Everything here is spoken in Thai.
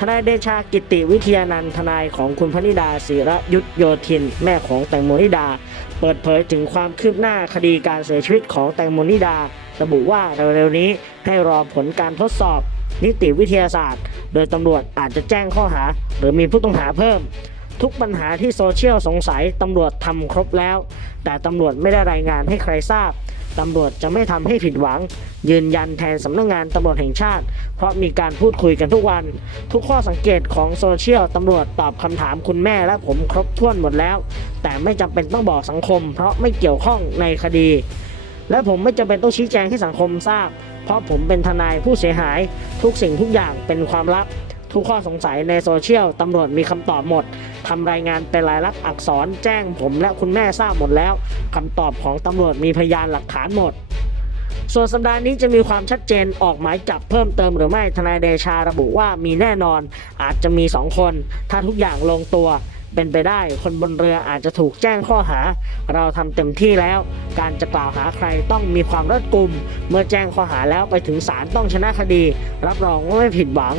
ทนายเดชากิติวิทยานันท์ทนายของคุณพนิดาศิระยุทธโยธิน แม่ของแตงโมนิดา เปิดเผยถึงความคืบหน้าคดีการเสียชีวิตของแตงโมนิดา ระบุว่าเร็วๆนี้ให้รอผลการทดสอบ นิติวิทยาศาสตร์ โดยตำรวจอาจจะแจ้งข้อหา หรือมีผู้ต้องหาเพิ่ม ทุกปัญหาที่โซเชียลสงสัยตำรวจทำครบแล้ว แต่ตำรวจไม่ได้รายงานให้ใครทราบ ตำรวจจะไม่ทำให้ผิดหวัง ยืนยันแทนสำนักงานตำรวจแห่งชาติ เพราะมีการพูดคุยกันทุกวัน ทุกข้อสังเกตของโซเชียลตำรวจตอบคำถามคุณแม่และผมครบถ้วนหมดแล้ว แต่ไม่จำเป็นต้องบอกสังคม เพราะไม่เกี่ยวข้องในคดี และผมไม่จำเป็นต้องชี้แจงให้สังคมทราบ เพราะผมเป็นทนายผู้เสียหาย ทุกสิ่งทุกอย่างเป็นความลับ ทุกข้อสงสัยในโซเชียลตำรวจมีคำตอบหมดทำรายงานเป็นลายลักษณ์อักษรแจ้งผมและคุณแม่ทราบหมดแล้วคำตอบของตำรวจมีพยานหลักฐานหมด ส่วนสัปดาห์นี้จะมีความชัดเจนออกหมายจับเพิ่มเติมหรือไม่ทนายเดชาระบุว่ามีแน่นอน อาจจะมี 2 คน ถ้าทุกอย่างลงตัวเป็นไปได้คนบนเรืออาจจะถูกแจ้งข้อหา เราทำเต็มที่แล้ว การจะกล่าวหาใครต้องมีความรัดกุม เมื่อแจ้งข้อหาแล้วไปถึงศาลต้องชนะคดี รับรองว่าไม่ผิดหวัง